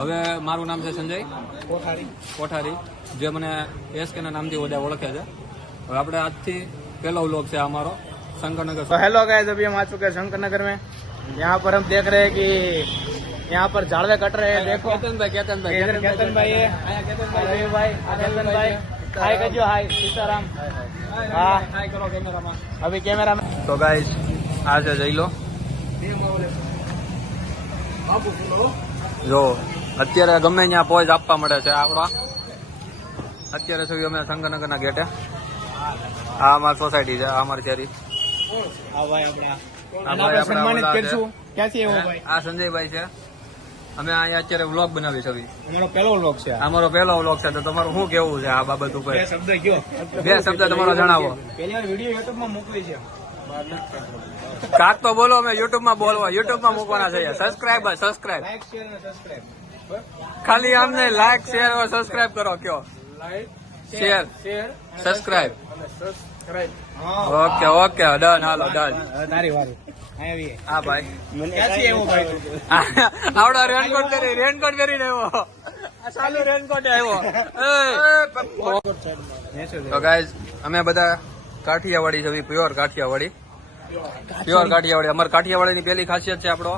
હવે મારું નામ છે સંજય કોઠારી, જે મને SK ના નામથી બધા ઓળખે છે। હવે આપણે આજથી पहला व्लॉग है हमारा शंकरनगर। तो हेलो गाइस, अभी हम आ चुके हैं शंकरनगर में। यहाँ पर हम देख रहे हैं कि यहाँ पर झाड़वे कट रहे हैं। देखो केतन भाई है, केतन भाई, हाय कजो, हाय सीताराम, हाँ हाय करो कैमरा में। अभी कैमरा में तो गाइस आज जई लो जो અત્યારે ગમે ત્યાં પોઈઝ આપવા મળે છે આપણા। અત્યારે સુધી અમે શંકરનગરના ગેટે, આ અમારી સોસાયટી છે, આ અમારી શેરી, આ સંજયભાઈ છે। અમે અહીંયા અત્યારે વ્લોગ બનાવી છે। અમારો પહેલો વ્લોગ છે, અમારો પહેલો વ્લોગ છે। તો તમારું શું કેવું છે આ બાબત ઉપર? બે શબ્દ તમારો જણાવો। પહેલી વિડીયો યુટ્યુબ માં મૂકવી છે, કાક તો બોલો, અમે યુટ્યુબ માં બોલવા, યુટ્યુબ માં મૂકવાના છે। સબસ્ક્રાઇબ લાઈક શેર અને સબસ્ક્રાઇબ, ખાલી અમને લાઈક શેર और સબસ્ક્રાઇબ કરો। કયો? Like share subscribe. Subscribe, okay okay, done, હાલો ડન। તારી વારી આવી હા ભાઈ, ક્યાંથી આવ્યો ભાઈ? આવડો રેનકોટ પહેરીને આવ્યો, ચાલુ રેનકોટ આવ્યો। તો ગાઈઝ અમે બધા કાઠિયાવાડી છે, પ્યોર કાઠિયાવાડી, અમારી કાઠિયાવાડીની પેલી ખાસિયત છે આપણો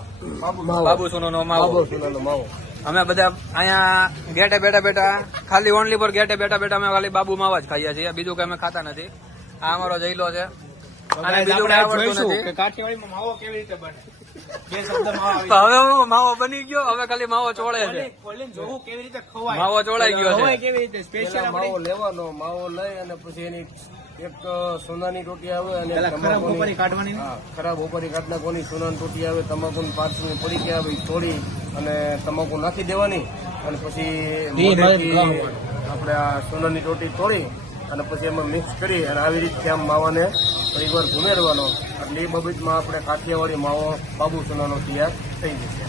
બાબુ સોનોનો માવો। અમે બધા અહીંયા ગેટે બેઠા ખાલી ઓનલી પર ગેટે બેઠા અમે ખાલી બાબુ માવા જ ખાઈએ છીએ, બીજું કઈ અમે ખાતા નથી। આ અમારો જઈલો છે, અને બીજું કઈ આવડતું નથી। કાઠિયાવાડીમાં માવો કેવી રીતે બને? બે શબ્દમાં તો હવે હું માવો બની ગયો, હવે ખાલી માવો ચોળે છે, જોવું કેવી રીતે ખવાય, માવો ચોળાઈ ગયો છે। કેવી રીતે સ્પેશિયલ માવો લેવાનો, માવો લઈ અને પછી એની એક સોનાની ટોટી આવે અને ખરાબ ઉપરી કાઢવાની, ખરાબ ઉપરી કાઢ નાખવાની, સોનાની ટોટી આવે, તમાકુની પાર્સલની પડી ગયા આવે તોડી અને તમાકુ નાખી દેવાની, અને પછી મોઢેથી આપણે આ સોનાની ટોટી તોડી અને પછી એમાં મિક્સ કરી અને આવી રીતે આમ માવાને એકવાર ઘુમેરવાનો, એટલે એ બાબતમાં આપણે કાઠિયાવાડી માવો બાબુ સોનાનો તૈયાર થઈ જશે।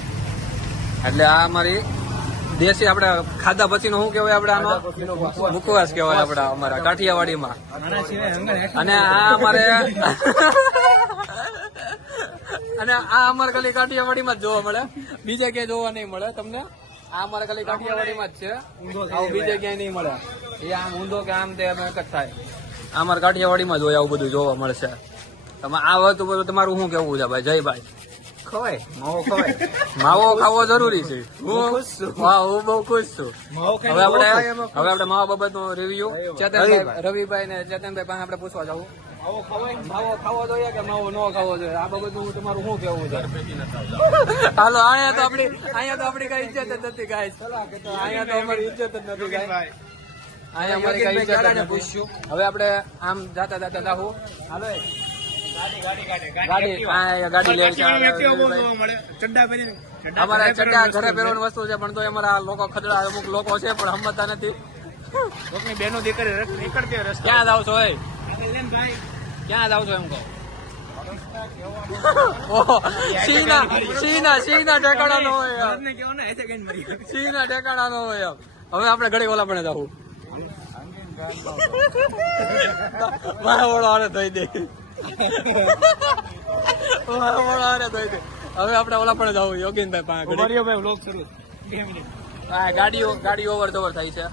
એટલે આ અમારી દેશી આપણે ખાધા પછીનો શું કહેવાય, આપણે આનો મુખવાસ કહેવાય આપડા અમારા કાઠિયાવાડીમાં। અને આ અમારે અને આ અમારે ખાલી કાઠિયાવાડીમાં જ જોવા મળે, બીજે ક્યાંય જોવા નહીં મળે તમને। આ અમારે ખાલી કાઠિયાવાડીમાં જ છે, આવું બીજે ક્યાંય નહીં મળે। એ આમ ઊંધો કે આમ તે અમે એક જ થાય, અમારે કાઠિયાવાડીમાં જ હોય આવું બધું જોવા મળશે। તમે આ વસ્તુ તમારું શું કેવું છે ભાઈ જયભાઈ? ખવાય માવો, ખવાય માવો ખાવો જરૂરી છે। હું બહુ ખુશ છું। હવે આપણે માવા બાબત નો રિવ્યુ રવિભાઈ ને ચેતનભાઈ પાસે આપણે પૂછવા જવું। માવો ખાવો જોઈએ કે માવો ન ખાવો જોઈએ, આ બાબત નું તમારું શું કેવું છે? હાલો, અહીંયા તો આપડી કઈ ઇજ્જત જ નથી ગાઈસ, અહીંયા તો અમારી ઇજ્જત જ નથી ગાઈસ, અહીંયા અમારી કઈ ઇજ્જત જ નથી। હવે આપણે આમ જાતા જાહું, હાલો ગાડી લે છે। અમારા ચડ્ડા ઘરે પહેરવાની વસ્તુ છે, પણ તો અમારા લોકો ખદડા અમુક લોકો છે પણ સમજતા નથી। બેનો દીકરી નીકળતી રસ્તા, ક્યાં જાવ છો? ક્યાં જાવ છો એમ કહો? સિંહ ના ઠેકાણા નો હોય, સિંહ ના ઠેકાણા નો હોય। હવે આપણે ઘડી ઓલા પણ જવું, વાળો થઈ દે, હવે આપણે ઓલા પણ જવું યોગીનભાઈ પાસે। ગાડીઓ ઓવર જવર થાય છે।